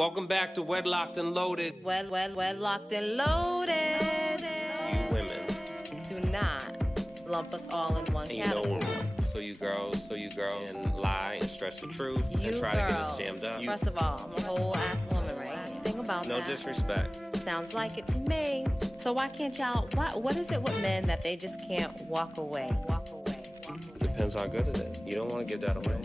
Welcome back to WEDLocked and Loaded. WEDLocked and Loaded. You women. Do not lump us all in one category. So you girls, and lie and stretch the truth You and try girls, to get us jammed up. First of all, I'm a whole ass woman, right? Think about No that. disrespect. Sounds like it to me. So why can't y'all? What is it with men that they just can't walk away? Depends how good it is. You don't want to give that away.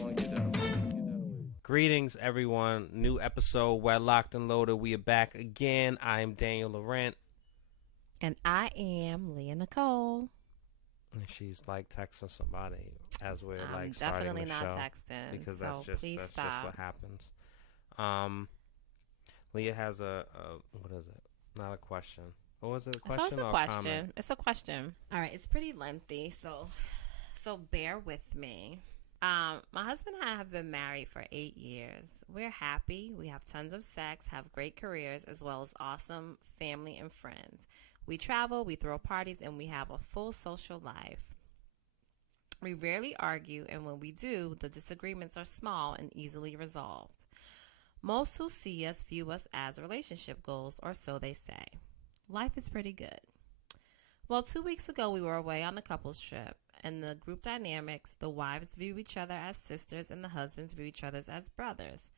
Greetings, everyone. New episode, WEDLocked and Loaded. We are back again. I am Daniel Laurent. And I am Leah Nicole. And she's like texting somebody as we're I'm starting definitely the not show. texting. Because so that's just what happens. Leah has a what is it? Not a question. What was it? A question so it's a or question. a comment? It's a question. All right, it's pretty lengthy, so bear with me. My husband and I have been married for 8 years. We're happy. We have tons of sex, have great careers, as well as awesome family and friends. We travel, we throw parties, and we have a full social life. We rarely argue, and when we do, the disagreements are small and easily resolved. Most who see us view us as relationship goals, or so they say. Life is pretty good. Well, 2 weeks ago, we were away on a couples trip. And the group dynamics, the wives view each other as sisters and the husbands view each other as brothers.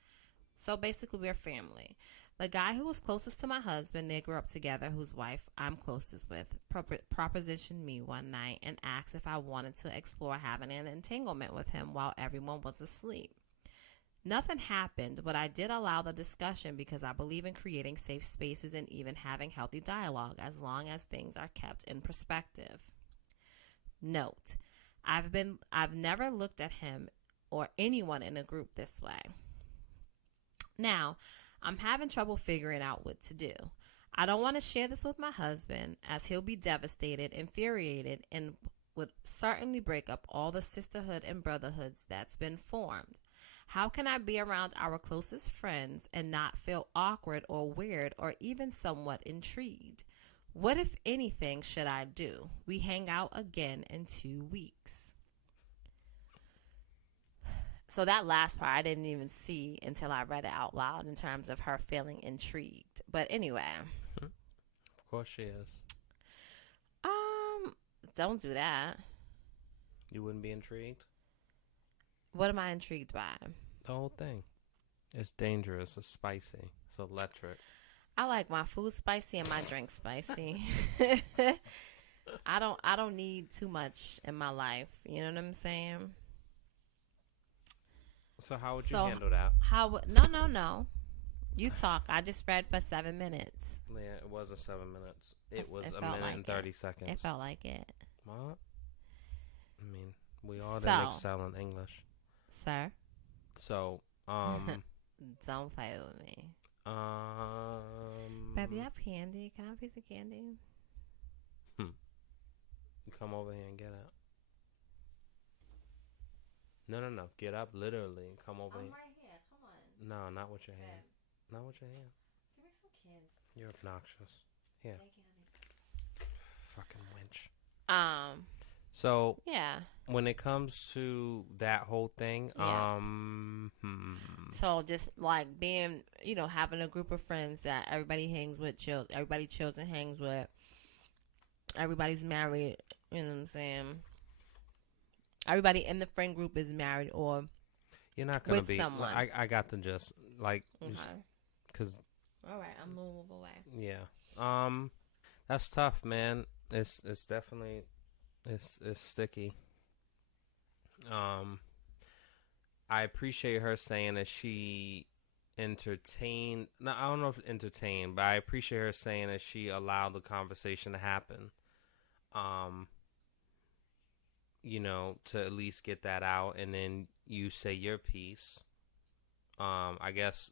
So basically, we're family. The guy who was closest to my husband, they grew up together, whose wife I'm closest with, propositioned me one night and asked if I wanted to explore having an entanglement with him while everyone was asleep. Nothing happened, but I did allow the discussion because I believe in creating safe spaces and even having healthy dialogue as long as things are kept in perspective. Note, I've never looked at him or anyone in a group this way. Now, I'm having trouble figuring out what to do. I don't want to share this with my husband as he'll be devastated, infuriated, and would certainly break up all the sisterhood and brotherhoods that's been formed. How can I be around our closest friends and not feel awkward or weird or even somewhat intrigued? What, if anything, should I do? We hang out again in 2 weeks. So that last part I didn't even see until I read it out loud in terms of her feeling intrigued. But anyway. Of course she is. Don't do that. You wouldn't be intrigued? What am I intrigued by? The whole thing. It's dangerous. It's spicy. It's electric. I like my food spicy and my drink spicy. I don't need too much in my life. You know what I'm saying? So how would you handle that? No. You talk. I just read for 7 minutes. Yeah, it wasn't 7 minutes. It was a felt minute and like 30 seconds. It felt like it. What? I mean, we all didn't excel in English. Sir? So, Don't fight with me. Baby, you have candy? Can I have a piece of candy? Come over here and get it. No. Get up, literally, and come over here. I'm right here. Come on. No, not with your hand. Not with your hand. Give me some candy. You're obnoxious. Here. Thank you, honey. Fucking wench. So, yeah. When it comes to that whole thing, So just like being, having a group of friends that everybody hangs with, everybody chills and hangs with, everybody's married, you know what I'm saying? Everybody in the friend group is married or you're not going to be, someone. I got the gist, like, because. All right, I'll move away. Yeah. That's tough, man. It's definitely, it's sticky. I appreciate her saying that she entertained. No, I don't know if entertained, but I appreciate her saying that she allowed the conversation to happen. To at least get that out, and then you say your piece. I guess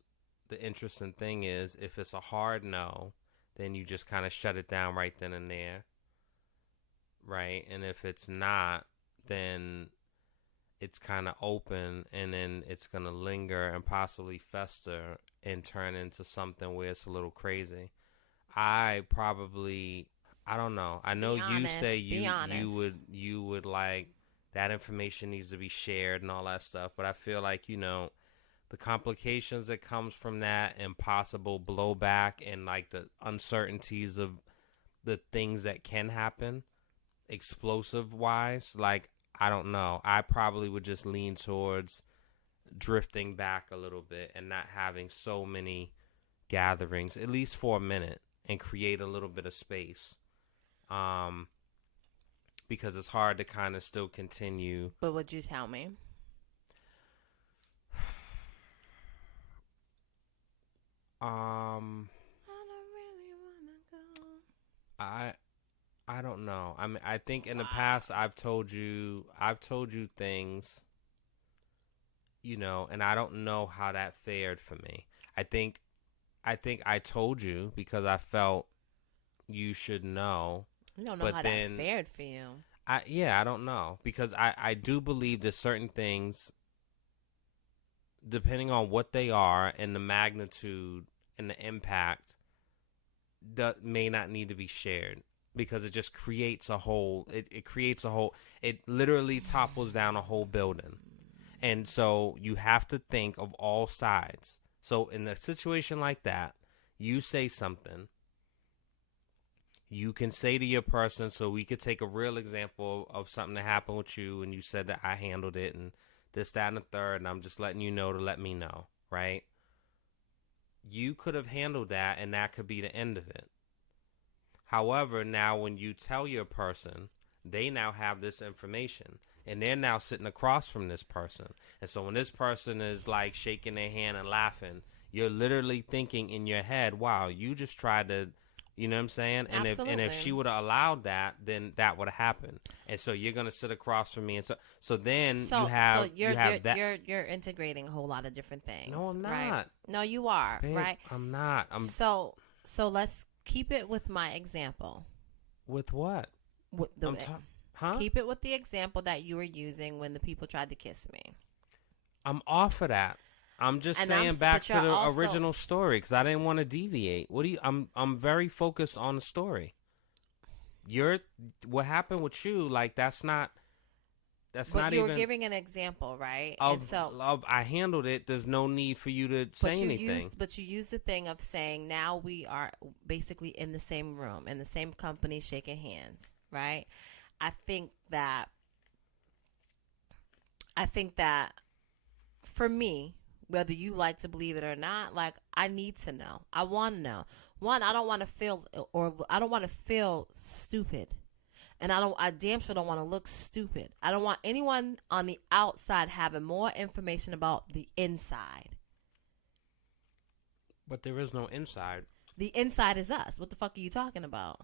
the interesting thing is if it's a hard no, then you just kind of shut it down right then and there. Right? And if it's not, then it's kind of open, and then it's going to linger and possibly fester and turn into something where it's a little crazy. I don't know. I know you say you would like that information needs to be shared and all that stuff, but I feel like, the complications that comes from that and possible blowback and like the uncertainties of the things that can happen explosive wise, like I don't know. I probably would just lean towards drifting back a little bit and not having so many gatherings, at least for a minute, and create a little bit of space. Because it's hard to kind of still continue. But would you tell me? I don't really wanna go. I don't know. I mean, I think in the past I've told you things, you know, and I don't know how that fared for me. I think I told you because I felt you should know. You don't know how that fared for you. I don't know because I do believe that certain things, depending on what they are and the magnitude and the impact, that may not need to be shared because it just creates a whole. It creates a whole. It literally topples down a whole building, and so you have to think of all sides. So in a situation like that, you say something. You can say to your person, so we could take a real example of something that happened with you, and you said that I handled it, and this, that, and the third, and I'm just letting you know to let me know, right? You could have handled that, and that could be the end of it. However, now when you tell your person, they now have this information, and they're now sitting across from this person. And so when this person is like shaking their hand and laughing, you're literally thinking in your head, wow, you just tried to, you know what I'm saying? And if she would have allowed that, then that would have happened. And so you're gonna sit across from me, and so then you have that. You're integrating a whole lot of different things. No, I'm not. Right? No, you are. Babe, right? I'm not. So let's keep it with my example. With what? Keep it with the example that you were using when the people tried to kiss me. I'm off of that. I'm just saying back to the original story because I didn't want to deviate. I'm very focused on the story. What happened with you? Like that's not But you were giving an example, right? I handled it. There's no need for you to say anything. But you used the thing of saying now we are basically in the same room, in the same company, shaking hands, right? I think that for me, whether you like to believe it or not, like I need to know. I want to know. One, I don't want to feel stupid. And I damn sure don't want to look stupid. I don't want anyone on the outside having more information about the inside. But there is no inside. The inside is us. What the fuck are you talking about?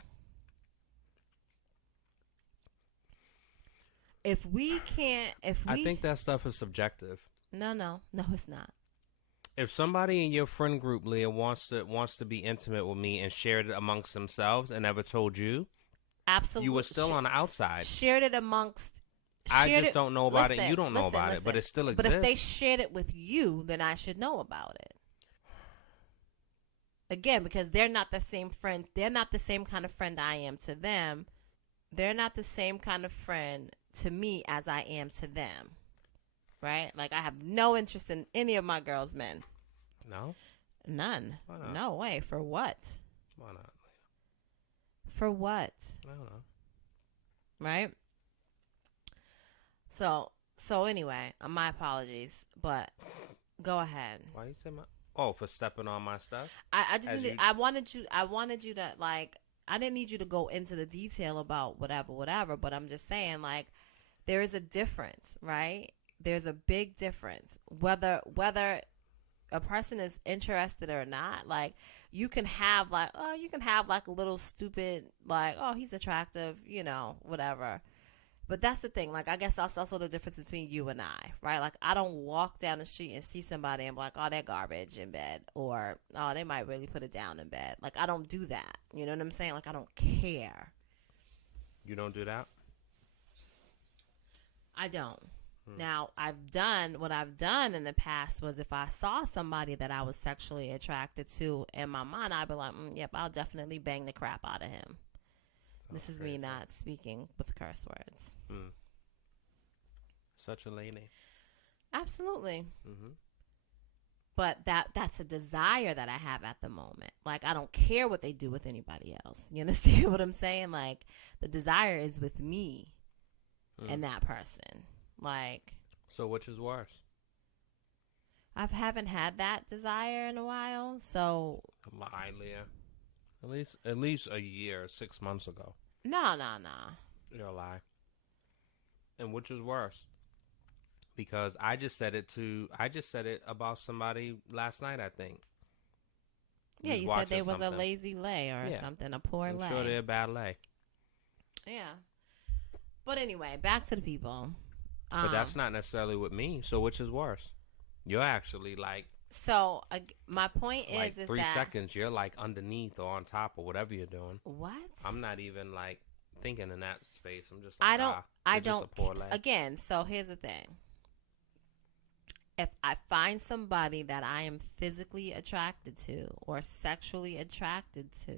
I think that stuff is subjective. No, it's not. If somebody in your friend group, Leah, wants to be intimate with me and shared it amongst themselves and never told you, absolutely, you were still on the outside. Shared it amongst. I just don't know about it. You don't know about it, but it still exists. But if they shared it with you, then I should know about it. Again, because they're not the same friend. They're not the same kind of friend I am to them. They're not the same kind of friend to me as I am to them. Right? Like, I have no interest in any of my girls' men. No? None. Why not? No way. For what? Why not? For what? I don't know. Right? So anyway, my apologies, but go ahead. Why you say my... Oh, for stepping on my stuff? I wanted you to, like, I didn't need you to go into the detail about whatever, but I'm just saying, like, there is a difference, right? There's a big difference. Whether a person is interested or not, like, you can have like a little stupid, like, oh, he's attractive, you know, whatever. But that's the thing. Like, I guess that's also the difference between you and I, right? Like, I don't walk down the street and see somebody and be like, oh, they're garbage in bed, or, oh, they might really put it down in bed. Like, I don't do that. You know what I'm saying? Like, I don't care. You don't do that? I don't. Now, what I've done in the past was if I saw somebody that I was sexually attracted to in my mind, I'd be like, yep, I'll definitely bang the crap out of him. This is crazy. Me not speaking with curse words. Such a lady. Absolutely. Mm-hmm. But that's a desire that I have at the moment. Like, I don't care what they do with anybody else. You understand what I'm saying? Like, the desire is with me and that person. Like, so which is worse? I haven't had that desire in a while, so Lie, Leah. At least a year, 6 months ago. No. You're a lie. And which is worse? Because I just said it about somebody last night, I think. Yeah, you said they was a lazy lay or something, a poor lay. I'm sure they're a bad lay. Yeah. But anyway, back to the people. But that's not necessarily with me. So which is worse? You're actually like... So, my point like is 3 that... seconds, you're like underneath or on top or whatever you're doing. What? I'm not even like thinking in that space. I'm just like, I don't... Just a poor lay. Again, so here's the thing. If I find somebody that I am physically attracted to or sexually attracted to,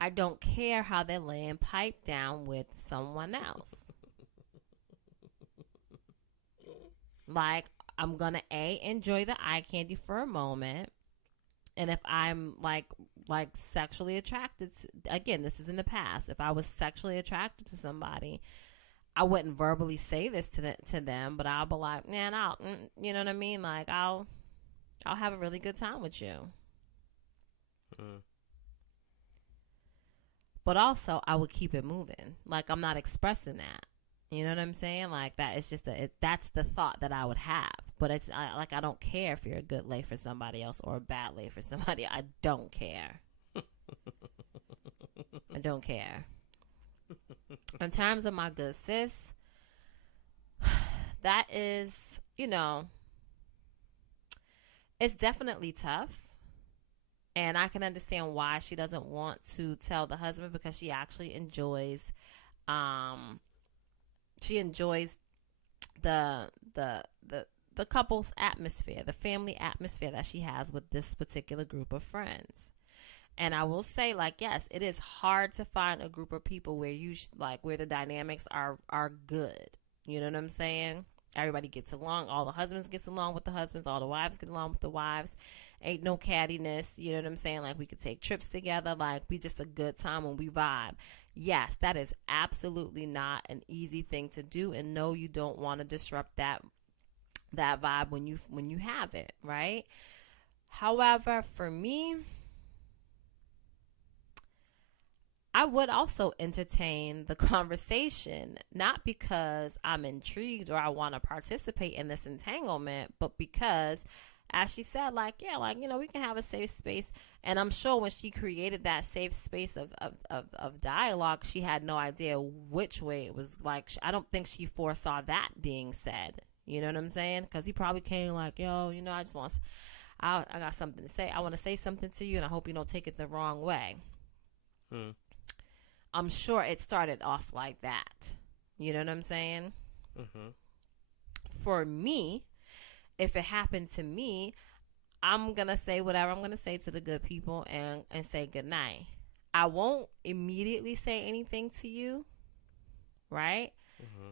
I don't care how they're laying pipe down with someone else. Like, I'm going to, enjoy the eye candy for a moment. And if I'm, like sexually attracted to, again, this is in the past. If I was sexually attracted to somebody, I wouldn't verbally say this to them, but I'll be like, man, you know what I mean? Like, I'll have a really good time with you. But also, I would keep it moving. Like, I'm not expressing that. You know what I'm saying? Like, that is just that's the thought that I would have. But it's like, I don't care if you're a good lay for somebody else or a bad lay for somebody. I don't care. I don't care. In terms of my good sis, that is, it's definitely tough. And I can understand why she doesn't want to tell the husband, because she actually enjoys, the couple's atmosphere, the family atmosphere that she has with this particular group of friends. And I will say, like, yes, it is hard to find a group of people where where the dynamics are good. You know what I'm saying? Everybody gets along. All the husbands gets along with the husbands. All the wives get along with the wives. Ain't no cattiness. You know what I'm saying? Like, we could take trips together. Like, we just a good time when we vibe. Yes, that is absolutely not an easy thing to do. And no, you don't want to disrupt that vibe when you have it, right? However, for me, I would also entertain the conversation, not because I'm intrigued or I want to participate in this entanglement, but because, as she said, we can have a safe space. And I'm sure when she created that safe space of dialogue, she had no idea which way it was. Like, I don't think she foresaw that being said. You know what I'm saying? Because he probably came like, yo, I got something to say. I want to say something to you, and I hope you don't take it the wrong way. I'm sure it started off like that. You know what I'm saying? Mm-hmm. For me, if it happened to me, I'm going to say whatever I'm going to say to the good people and say good night. I won't immediately say anything to you, right? Mm-hmm.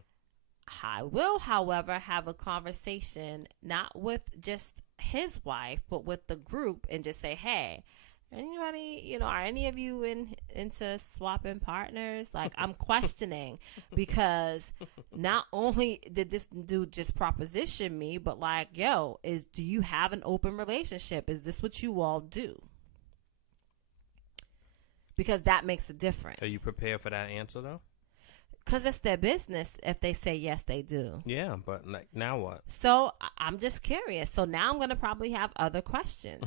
I will, however, have a conversation, not with just his wife, but with the group, and just say, hey, anybody, are any of you into swapping partners? Like, I'm questioning, because not only did this dude just proposition me, but like, do you have an open relationship? Is this what you all do? Because that makes a difference. Are you prepared for that answer, though? Because it's their business if they say yes, they do. Yeah, but like, now what? So I'm just curious. So now I'm going to probably have other questions,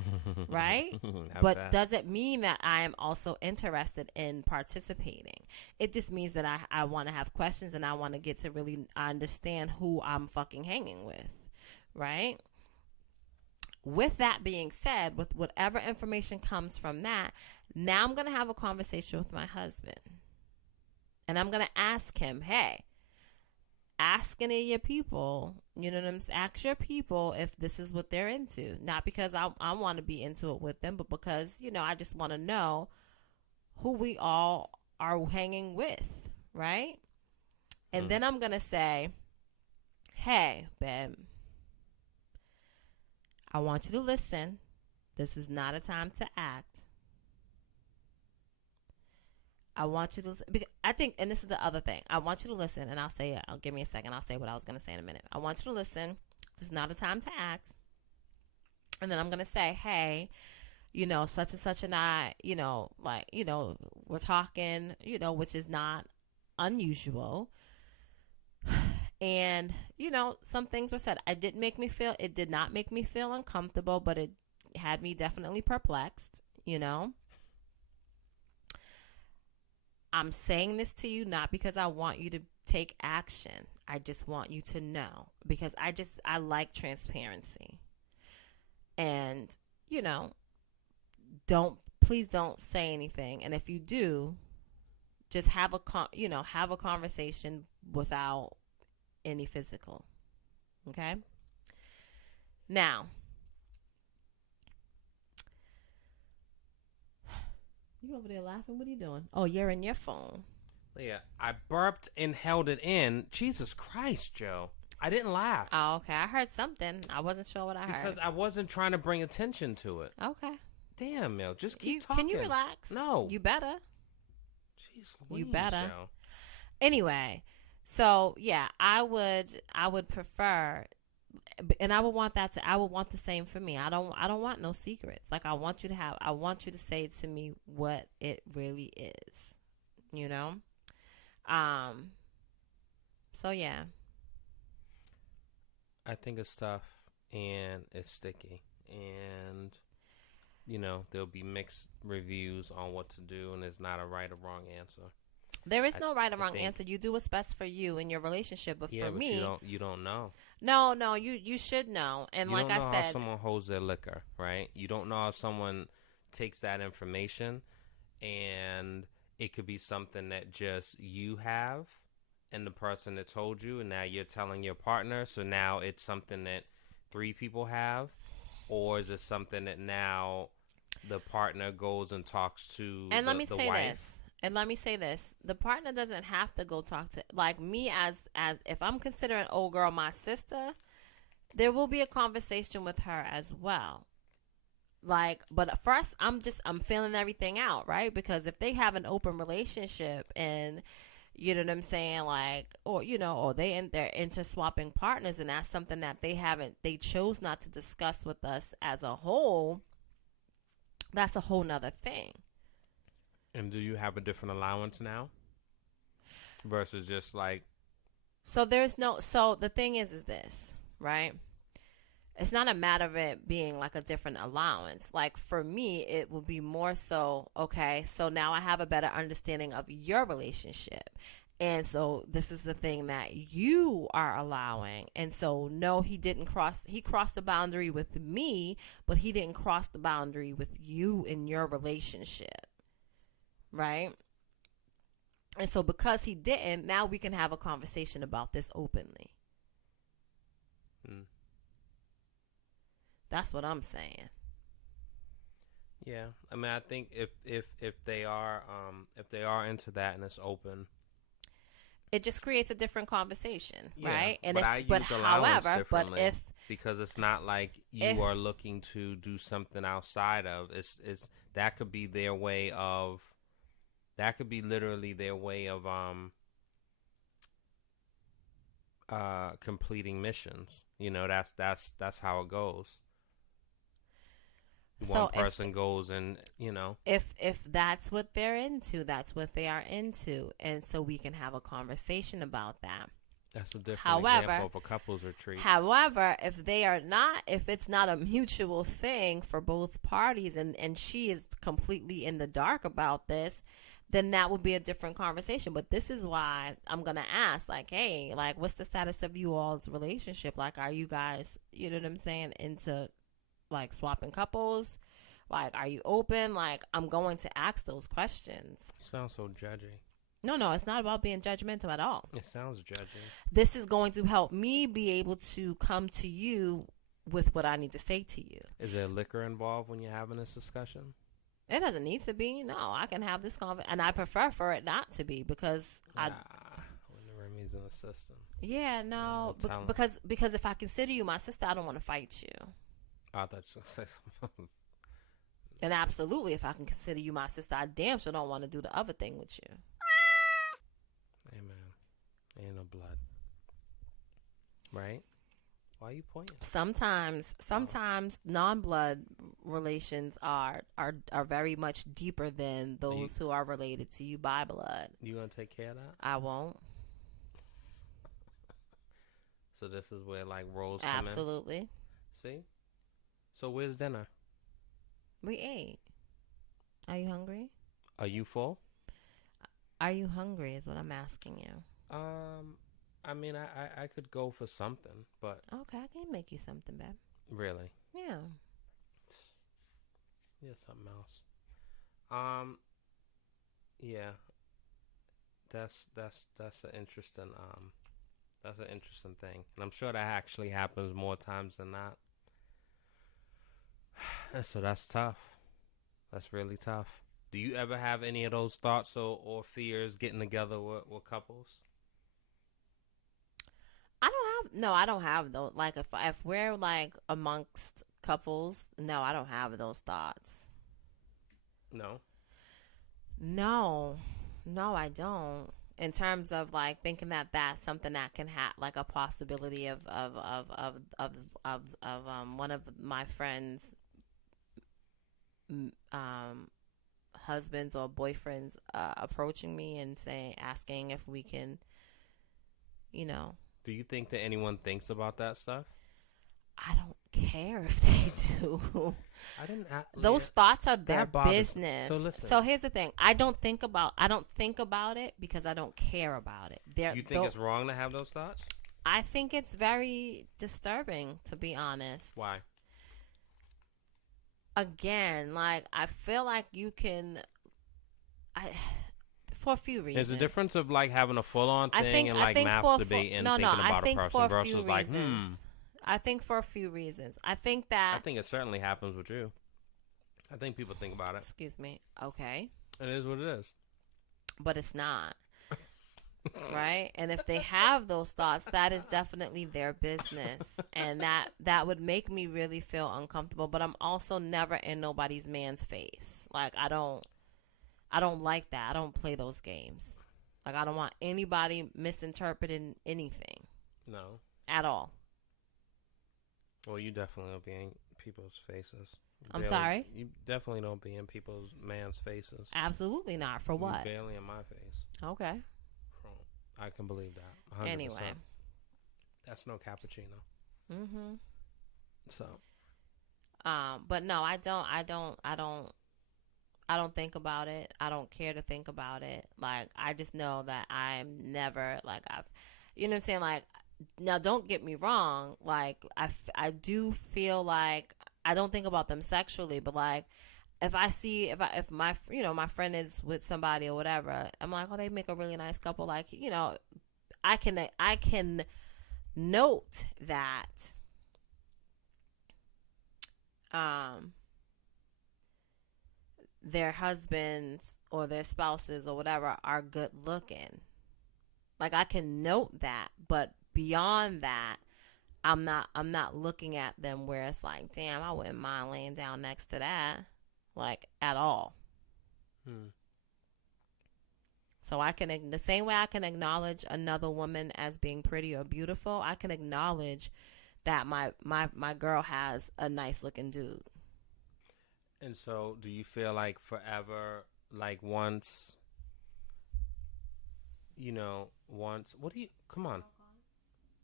right? But does it mean that I am also interested in participating? It just means that I want to have questions, and I want to get to really understand who I'm fucking hanging with, right? With that being said, with whatever information comes from that, now I'm going to have a conversation with my husband. And I'm going to ask him, hey, ask any of your people, ask your people if this is what they're into. Not because I want to be into it with them, but because, I just want to know who we all are hanging with, right? And then I'm going to say, hey, babe, I want you to listen. This is not a time to act. I want you to listen. I think, and this is the other thing. I want you to listen, and I'll say it. Give me a second. I'll say what I was going to say in a minute. I want you to listen. This is not a time to act. And then I'm going to say, hey, such and such and I, we're talking, which is not unusual. And, some things were said. It did not make me feel uncomfortable, but it had me definitely perplexed, I'm saying this to you not because I want you to take action. I just want you to know, because I like transparency. And, please don't say anything. And if you do, just have a conversation without any physical. Okay? Now, you over there laughing? What are you doing? Oh, you're in your phone. Leah, I burped and held it in. Jesus Christ, Joe. I didn't laugh. Oh, okay. I heard something. I wasn't sure what I heard. Because I wasn't trying to bring attention to it. Okay. Damn, Mel. Just keep talking. Can you relax? No. You better. Jeez Louise, you better. Joe. Anyway, so yeah, I would prefer, and I would want the same for me. I don't want no secrets. Like, I want you to say to me what it really is, So yeah. I think it's tough and it's sticky, and there'll be mixed reviews on what to do, and there's not a right or wrong answer. There is no right or wrong answer. You do what's best for you in your relationship, but for me, you don't know. No, you should know. And you like don't know I said, how someone holds their liquor, right? You don't know how someone takes that information, and it could be something that just you have, and the person that told you, and now you're telling your partner. So now it's something that 3 people have, or is it something that now the partner goes and talks to and the let me say wife? this. And let me say this. The partner doesn't have to go talk to, like, me as if I'm considering old girl my sister, there will be a conversation with her as well. Like, but first I'm feeling everything out, right? Because if they have an open relationship and, you know what I'm saying, like, or they're into swapping partners, and that's something that they chose not to discuss with us as a whole, that's a whole nother thing. And do you have a different allowance now versus just like? So the thing is this, right? It's not a matter of it being like a different allowance. Like, for me, it would be more so, okay, so now I have a better understanding of your relationship. And so this is the thing that you are allowing. And so, no, he crossed the boundary with me, but he didn't cross the boundary with you in your relationship. Right? And so because he didn't, now we can have a conversation about this openly. That's what I'm saying. Yeah, I mean, I think if they are into that and it's open, it just creates a different conversation, yeah, right? And because it's not like you are looking to do something outside of it's that could be their way of. That could be literally their way of completing missions. That's how it goes. One person goes and if that's what they're into, that's what they are into, and so we can have a conversation about that. That's a different example of a couples retreat. However, if it's not a mutual thing for both parties, and she is completely in the dark about this, then that would be a different conversation. But this is why I'm going to ask, like, hey, like, what's the status of you all's relationship? Like, are you guys, you know what I'm saying, into, like, swapping couples? Like, are you open? Like, I'm going to ask those questions. Sounds so judgy. No, it's not about being judgmental at all. It sounds judgy. This is going to help me be able to come to you with what I need to say to you. Is there liquor involved when you're having this discussion? It doesn't need to be. No, I can have this conversation, and I prefer for it not to be because when the Remy's in the system. Yeah, no, because if I consider you my sister, I don't want to fight you. I thought you were going to say something. And absolutely, if I can consider you my sister, I damn sure don't want to do the other thing with you. Amen. Ain't no blood. Right? Why are you pointing? Sometimes non-blood relations are very much deeper than those who are related to you by blood. You gonna take care of that? I won't. So this is where like roles come in? Absolutely. See? So where's dinner? We ate. Are you hungry? Are you full? Are you hungry is what I'm asking you. I mean, I could go for something, but... Okay, I can make you something, babe. Really? Yeah. Yeah, something else. Yeah. That's an interesting thing. And I'm sure that actually happens more times than not. And so that's tough. That's really tough. Do you ever have any of those thoughts or fears getting together with couples? I don't have those. Like if we're like amongst couples, no, I don't have those thoughts. No, I don't. In terms of like thinking that that's something that can have like a possibility of one of my friends' husbands or boyfriends approaching me and asking if we can, Do you think that anyone thinks about that stuff? I don't care if they do. I didn't. Those thoughts are their business. So listen. So here's the thing: I don't think about it because I don't care about it. You think it's wrong to have those thoughts? I think it's very disturbing, to be honest. Why? Again, like I feel like you can. For a few reasons. There's a difference of like having a full-on thing and like masturbate and thinking about a person versus like, I think for a few reasons. I think it certainly happens with you. I think people think about it. Excuse me. Okay. It is what it is. But it's not. Right? And if they have those thoughts, that is definitely their business. And that would make me really feel uncomfortable. But I'm also never in nobody's man's face. Like, I don't like that. I don't play those games. Like, I don't want anybody misinterpreting anything. No. At all. Well, you definitely don't be in people's faces. I'm sorry? You definitely don't be in people's man's faces. Absolutely not. For what? You're barely in my face. Okay. I can believe that. 100%. Anyway. That's no cappuccino. Mm-hmm. So. But no, I don't think about it. I don't care to think about it. Like, I just know that I'm never, like, you know what I'm saying? Like, now don't get me wrong. Like, I do feel like I don't think about them sexually, but like, if my friend is with somebody or whatever, I'm like, oh, they make a really nice couple. Like, I can note that, their husbands or their spouses or whatever are good looking. Like, I can note that, but beyond that, I'm not looking at them where it's like, damn, I wouldn't mind laying down next to that, like, at all. So the same way I can acknowledge another woman as being pretty or beautiful, I can acknowledge that my girl has a nice looking dude. And so, do you feel like forever, like once, what do you, come on,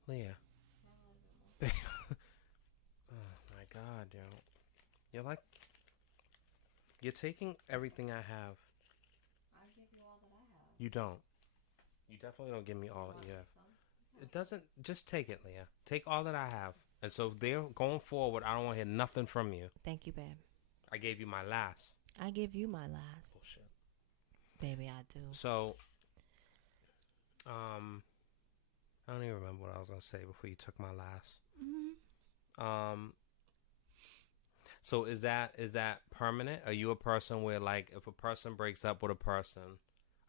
Leah. Oh my God, you're taking everything I have. I give you all that I have. You don't. You definitely don't give me all that you have. It doesn't, just take it, Leah. Take all that I have. And so there, going forward, I don't want to hear nothing from you. Thank you, babe. I gave you my last. I give you my last. Bullshit. Baby, I do. So, I don't even remember what I was going to say before you took my last. Mm-hmm. So is that permanent? Are you a person where, like, if a person breaks up with a person,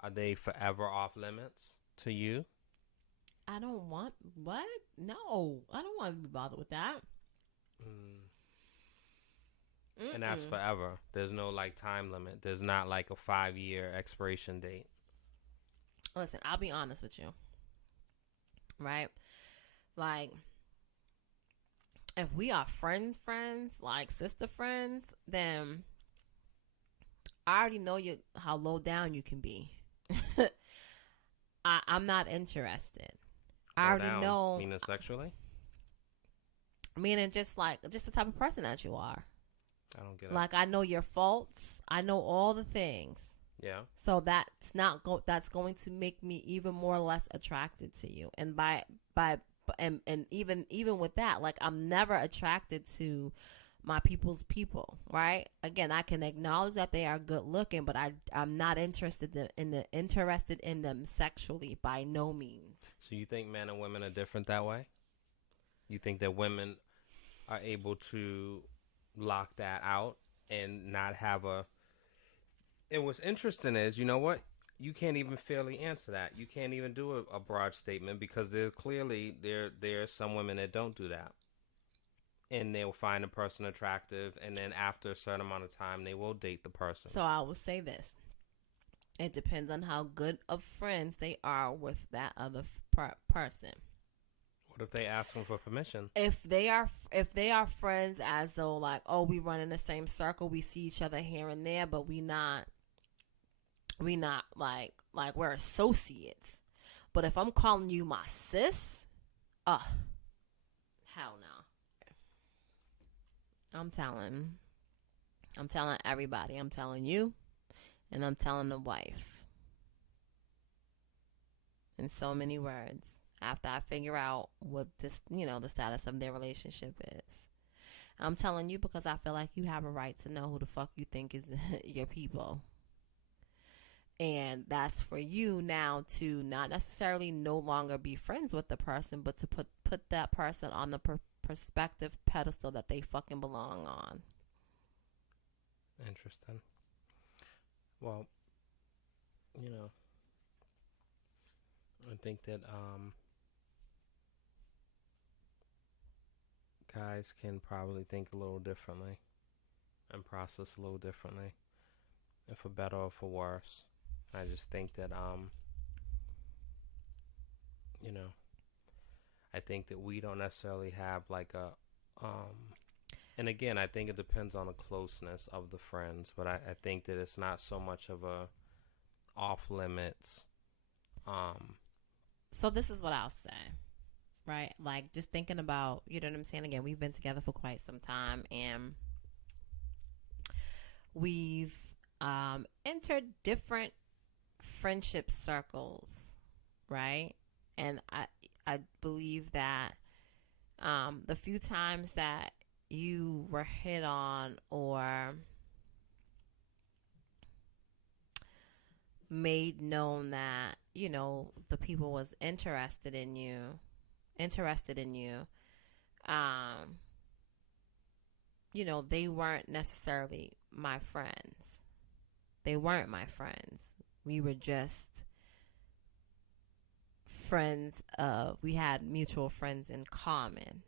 are they forever off limits to you? I don't want, what? No, I don't want to be bothered with that. And that's forever. There's no like time limit. There's not like a 5-year expiration date. Listen, I'll be honest with you. Right? Like, if we are friends, like sister friends, then I already know how low down you can be. I'm not interested. I already know. Meaning sexually? Meaning just the type of person that you are. I don't get it. Like, I know your faults. I know all the things. Yeah. So that's going to make me even more or less attracted to you. And and even with that, like, I'm never attracted to my people's people, right? Again, I can acknowledge that they are good looking, but I'm not interested in them sexually by no means. So you think men and women are different that way? You think that women are able to lock that out and not have a... And what's interesting is, you know what? You can't even fairly answer that. You can't even do a broad statement because there are some women that don't do that. And they'll find a person attractive, and then after a certain amount of time, they will date the person. So I will say this. It depends on how good of friends they are with that other person. What if they ask them for permission? If they are friends as though, like, oh, we run in the same circle, we see each other here and there, but we not like we're associates. But if I'm calling you my sis, hell no. I'm telling everybody. I'm telling you, and I'm telling the wife. In so many words, after I figure out what this, the status of their relationship is. I'm telling you because I feel like you have a right to know who the fuck you think is your people. And that's for you now to not necessarily no longer be friends with the person, but to put that person on the perspective pedestal that they fucking belong on. Interesting. Well, I think that guys can probably think a little differently and process a little differently, and for better or for worse. I just think that I think that we don't necessarily have like a and again, I think it depends on the closeness of the friends, but I think that it's not so much of a off limits. So this is what I'll say, right? Like, just thinking about, you know what I'm saying? Again, we've been together for quite some time, and we've entered different friendship circles, right? And I believe that the few times that you were hit on or made known that, the people was interested in you, they weren't necessarily my friends. They weren't my friends. We were just friends we had mutual friends in common.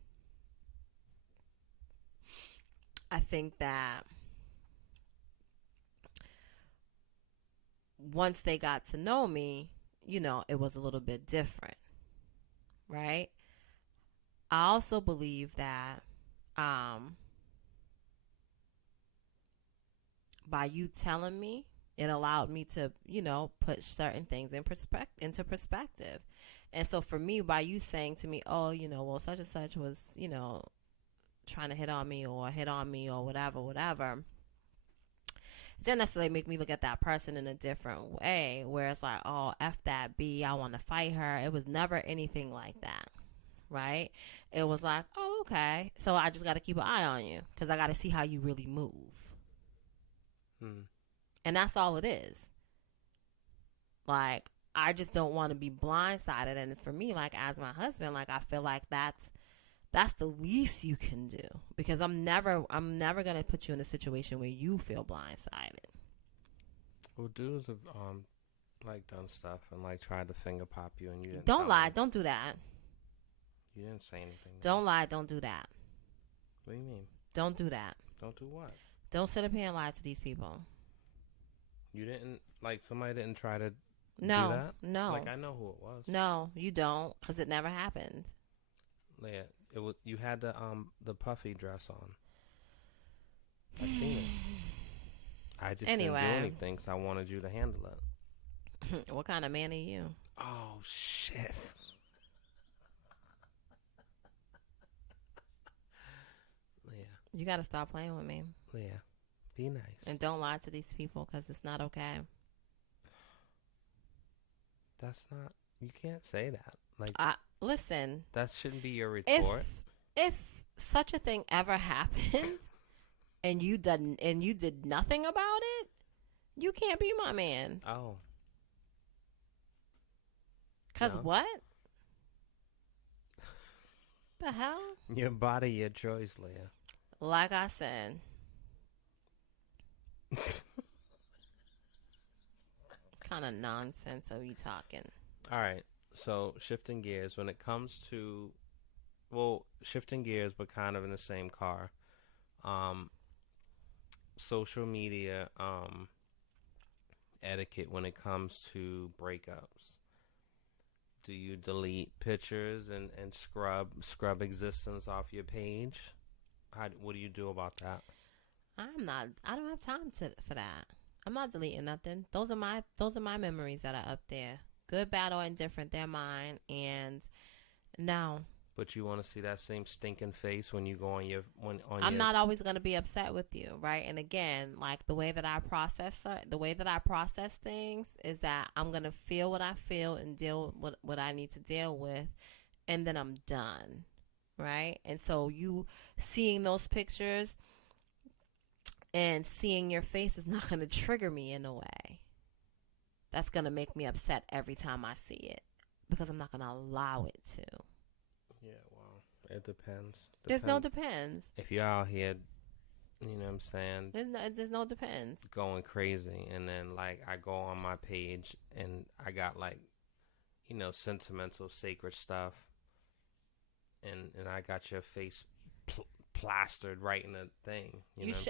I think that once they got to know me, it was a little bit different, right? I also believe that by you telling me, it allowed me to, put certain things into perspective. And so for me, by you saying to me, oh, well, such and such was, trying to hit on me or whatever, it didn't necessarily make me look at that person in a different way, where it's like, oh, F that B, I want to fight her. It was never anything like that, right? It was like, oh, okay, so I just got to keep an eye on you because I got to see how you really move. And that's all it is. Like, I just don't want to be blindsided. And for me, like, as my husband, like, I feel like that's the least you can do, because I'm never going to put you in a situation where you feel blindsided. Well, dudes have like done stuff and like tried to finger pop you, and you didn't. Don't lie. Don't do that. You didn't say anything. Don't lie. Don't do that. What do you mean? Don't do that. Don't do what? Don't sit up here and lie to these people. You didn't, like, somebody didn't try to do No, that? no, Like, I know who it was. no. You don't, because it never happened. Yeah, it was. You had the puffy dress on. I seen it. I just didn't do anything, so I wanted you to handle it. What kind of man are you? Oh shit! Leah, You got to stop playing with me. Leah, be nice. And don't lie to these people, because it's not okay. That's not. You can't say that. Like, listen. That shouldn't be your retort. If such a thing ever happened, and you did nothing about it, you can't be my man. Oh. 'Cause what? The hell? Your body, your choice, Leah. Like I said. Kind of nonsense are you talking? All right. So, shifting gears, when it comes to, shifting gears, but kind of in the same car. Social media etiquette when it comes to breakups. Do you delete pictures and scrub existence off your page? What do you do about that? I don't have time for that. I'm not deleting nothing. Those are my memories that are up there. Good, bad, or indifferent, they're mine. And no. But you want to see that same stinking face when you go on your I'm not always going to be upset with you, right? And again, like the way that I process things is that I'm going to feel what I feel and deal with what I need to deal with, and then I'm done, right? And so you seeing those pictures and seeing your face is not going to trigger me in a way. That's going to make me upset every time I see it because I'm not going to allow it to. Yeah, well, it depends. There's no depends. If you're out here, you know what I'm saying? There's no depends. Going crazy, and then, like, I go on my page, and I got, like, you know, sentimental, sacred stuff, and I got your face plastered right in the thing.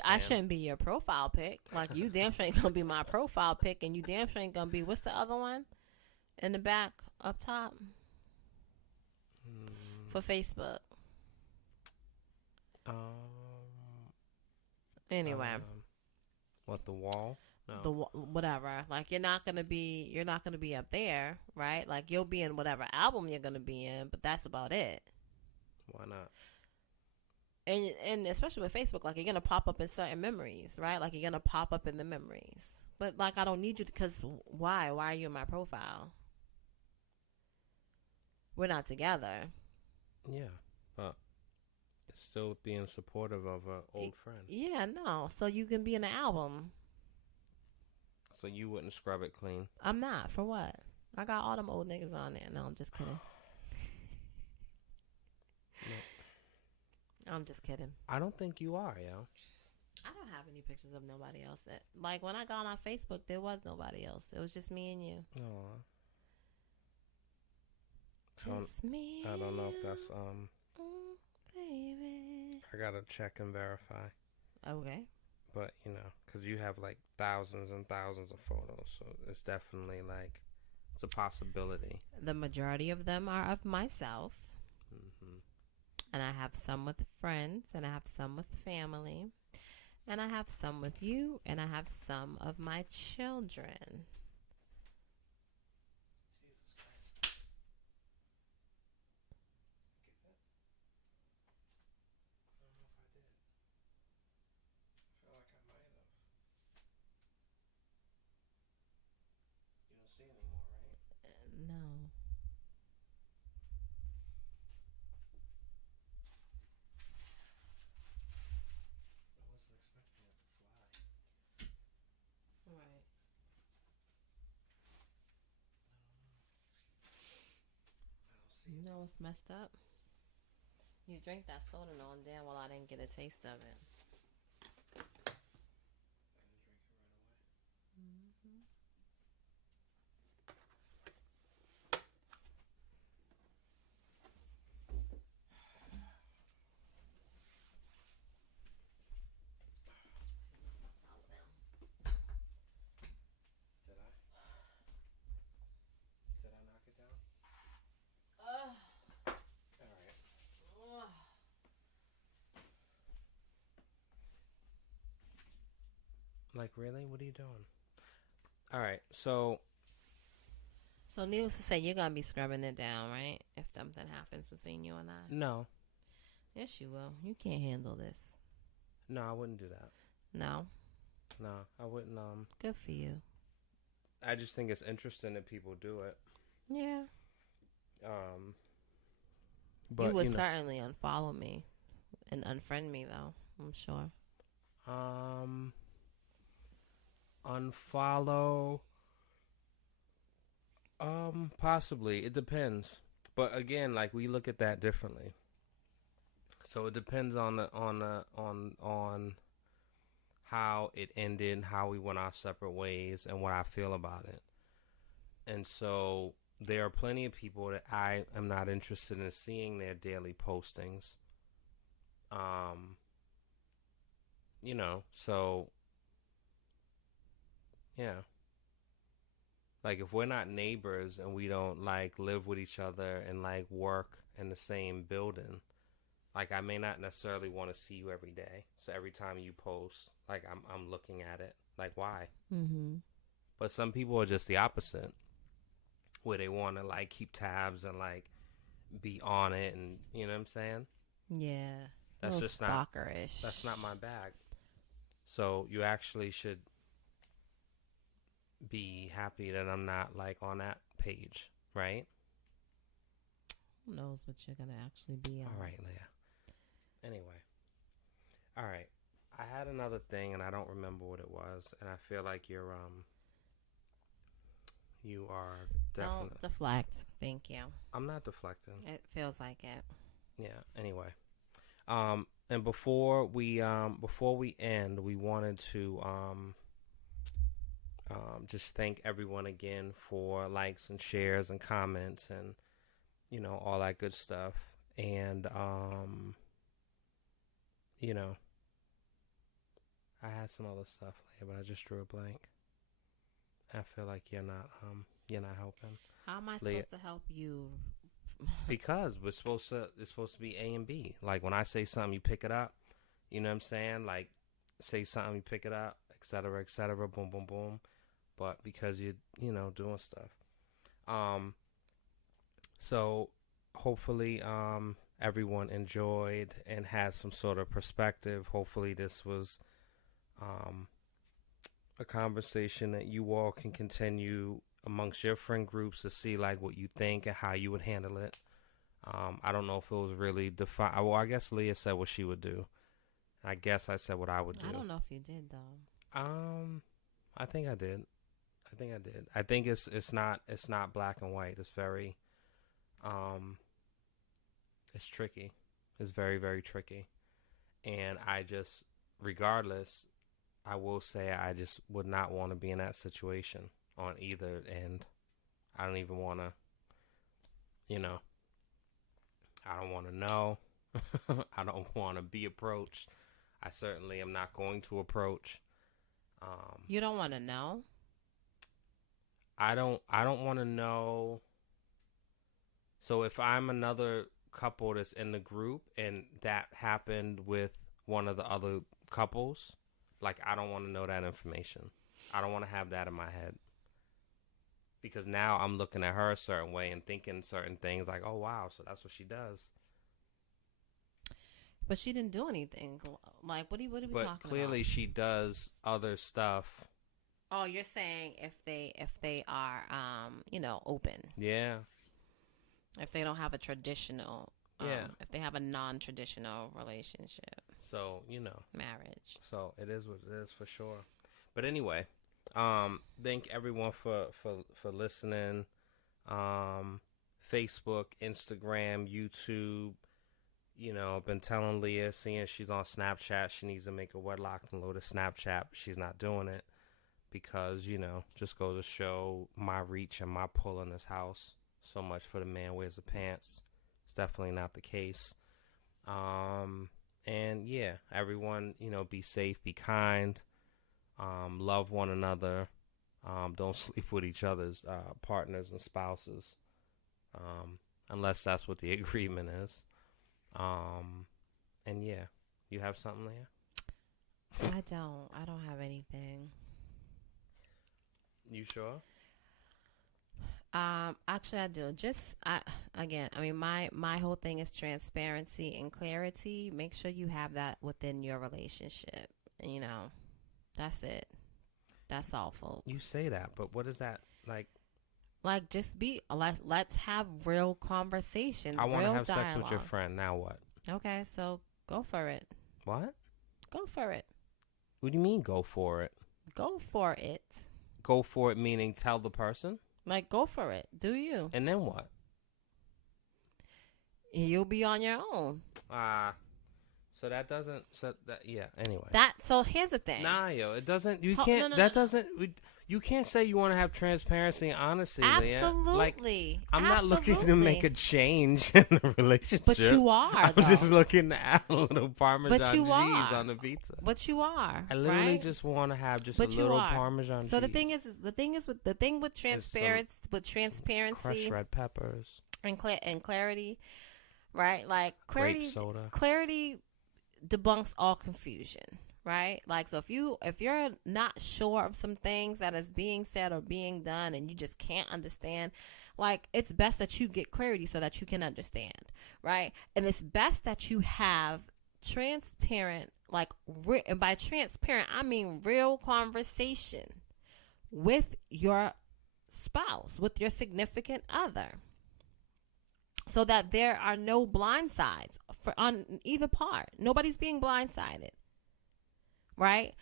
I shouldn't be your profile pic. Like, you damn sure ain't gonna be my profile pic, and you damn sure ain't gonna be, what's the other one? In the back, up top? For Facebook. Anyway. What, the wall? No. Whatever. Like, you're not gonna be up there, right? Like, you'll be in whatever album you're gonna be in, but that's about it. Why not? And especially with Facebook, like, you're gonna pop up in certain memories, right? Like, you're gonna pop up in the memories. But, like, I don't need you because why? Why are you in my profile? We're not together. Yeah, but it's still being supportive of an old friend. Yeah, no. So you can be in the album. So you wouldn't scrub it clean? I'm not. For what? I got all them old niggas on there. No, I'm just kidding. No. I'm just kidding. I don't think you are, yo. I don't have any pictures of nobody else. Like, when I got on Facebook, there was nobody else. It was just me and you. Aww. Just me. I don't know if that's baby. I gotta check and verify. Okay. But you know, because you have like thousands and thousands of photos, so it's definitely like it's a possibility. The majority of them are of myself, and I have some with friends, and I have some with family, and I have some with you, and I have some of my children. No. Right. You know what's messed up? You drink that soda on damn well I didn't get a taste of it. Like, really? What are you doing? All right, so So needless to say, you're gonna be scrubbing it down, right? If something happens between you and I. no, Yes, you will. You can't handle this. no, I wouldn't do that. No. No, I wouldn't. Good for you. I just think it's interesting that people do it. Yeah. But you would certainly unfollow me and unfriend me, though. I'm sure. Unfollow. Possibly. It depends. But again, like, we look at that differently. So it depends on how it ended, how we went our separate ways, and what I feel about it. And so there are plenty of people that I am not interested in seeing their daily postings. So yeah. Like, if we're not neighbors and we don't, like, live with each other and, like, work in the same building, like, I may not necessarily want to see you every day. So every time you post, like, I'm looking at it. Like, why? Mm-hmm. But some people are just the opposite, where they want to, like, keep tabs and, like, be on it, and you know what I'm saying? Yeah. That's just stalkerish. That's not my bag. So you actually should be happy that I'm not, like, on that page, right? Who knows what you're gonna actually be on? All right, Leah. Anyway, all right. I had another thing, and I don't remember what it was, and I feel like you are definitely. Don't deflect. Thank you. I'm not deflecting. It feels like it. Yeah. Anyway, and before we end, we wanted to just thank everyone again for likes and shares and comments and, you know, all that good stuff. And, you know, I had some other stuff later, but I just drew a blank. I feel like you're not helping. How am I supposed to help you? Because it's supposed to be A and B. Like, when I say something, you pick it up. You know what I'm saying? Like, say something, you pick it up, et cetera, boom, boom, boom. But because you're, doing stuff. So hopefully everyone enjoyed and had some sort of perspective. Hopefully this was a conversation that you all can continue amongst your friend groups to see, like, what you think and how you would handle it. I don't know if it was really defined. Well, I guess Leah said what she would do. I guess I said what I would do. I don't know if you did, though. I think I did. I think it's not black and white. It's very, it's tricky. It's very, very tricky. And I just, regardless, I will say I just would not want to be in that situation on either end. I don't even want to, I don't want to know. I don't want to be approached. I certainly am not going to approach. You don't want to know? I don't want to know. So if I'm another couple that's in the group and that happened with one of the other couples, like, I don't want to know that information. I don't want to have that in my head. Because now I'm looking at her a certain way and thinking certain things like, oh, wow, so that's what she does. But she didn't do anything. Like, what are we talking about? But clearly she does other stuff. Oh, you're saying if they are, open. Yeah. If they don't have a traditional, if they have a non-traditional relationship. So, marriage. So it is what it is for sure. But anyway, thank everyone for listening. Facebook, Instagram, YouTube. I've been telling Leah, seeing she's on Snapchat, she needs to make a WEDLock and load a Snapchat, but she's not doing it because, just goes to show my reach and my pull in this house. So much for the man wears the pants. It's definitely not the case. And yeah, everyone, be safe, be kind, love one another, don't sleep with each other's partners and spouses, unless that's what the agreement is. And yeah, you have something, Leah? I don't have anything. You sure? Actually, I do. My whole thing is transparency and clarity. Make sure you have that within your relationship. You know, that's it. That's all, folks. You say that, but what is that like? Like, just let's have real conversations. I want to have dialogue. sex with your friend. Now what? Okay, so go for it. What? Go for it. What do you mean, go for it? Go for it. Go for it meaning tell the person? Like, go for it. Do you? And then what? You'll be on your own. So that doesn't. Yeah. Anyway. So here's the thing. Nah, yo, it doesn't. You can't. Doesn't. You can't say you want to have transparency and honesty. Absolutely. Like, I'm not looking to make a change in the relationship. But you are. I'm just looking to add a little Parmesan cheese on the pizza. But you are. I literally just want to have just a little Parmesan cheese. So the thing with transparency, crushed red peppers, and clarity, right? Like clarity, grape soda. Clarity debunks all confusion. Right? Like, so if you're not sure of some things that is being said or being done and you just can't understand, like, it's best that you get clarity so that you can understand, right? And it's best that you have transparent, like, and by transparent, I mean real conversation with your spouse, with your significant other, so that there are no blind sides on either part. Nobody's being blindsided. Right?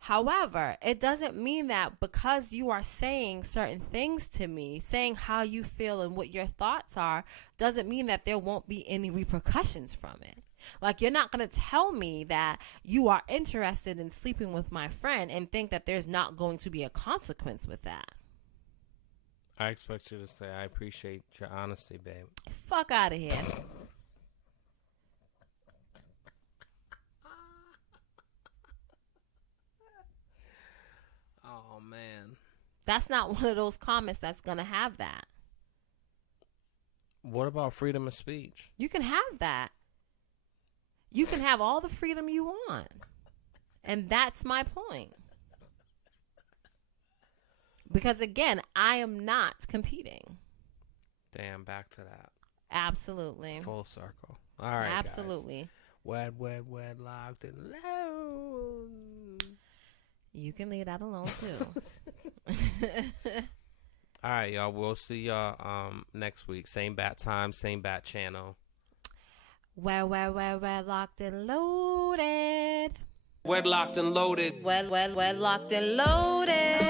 However, it doesn't mean that because you are saying certain things to me, saying how you feel and what your thoughts are, doesn't mean that there won't be any repercussions from it. Like, you're not going to tell me that you are interested in sleeping with my friend and think that there's not going to be a consequence with that. I expect you to say, I appreciate your honesty, babe. Fuck out of here. Oh, man. That's not one of those comments that's going to have that. What about freedom of speech? You can have that. You can have all the freedom you want. And that's my point. Because, again, I am not competing. Damn, back to that. Absolutely. Full circle. All right, absolutely. Guys. Wedlocked and alone. You can leave that alone, too. All right, y'all. We'll see y'all next week. Same bat time, same bat channel. Wedlocked and loaded. Wedlocked and loaded. Wedlocked and loaded.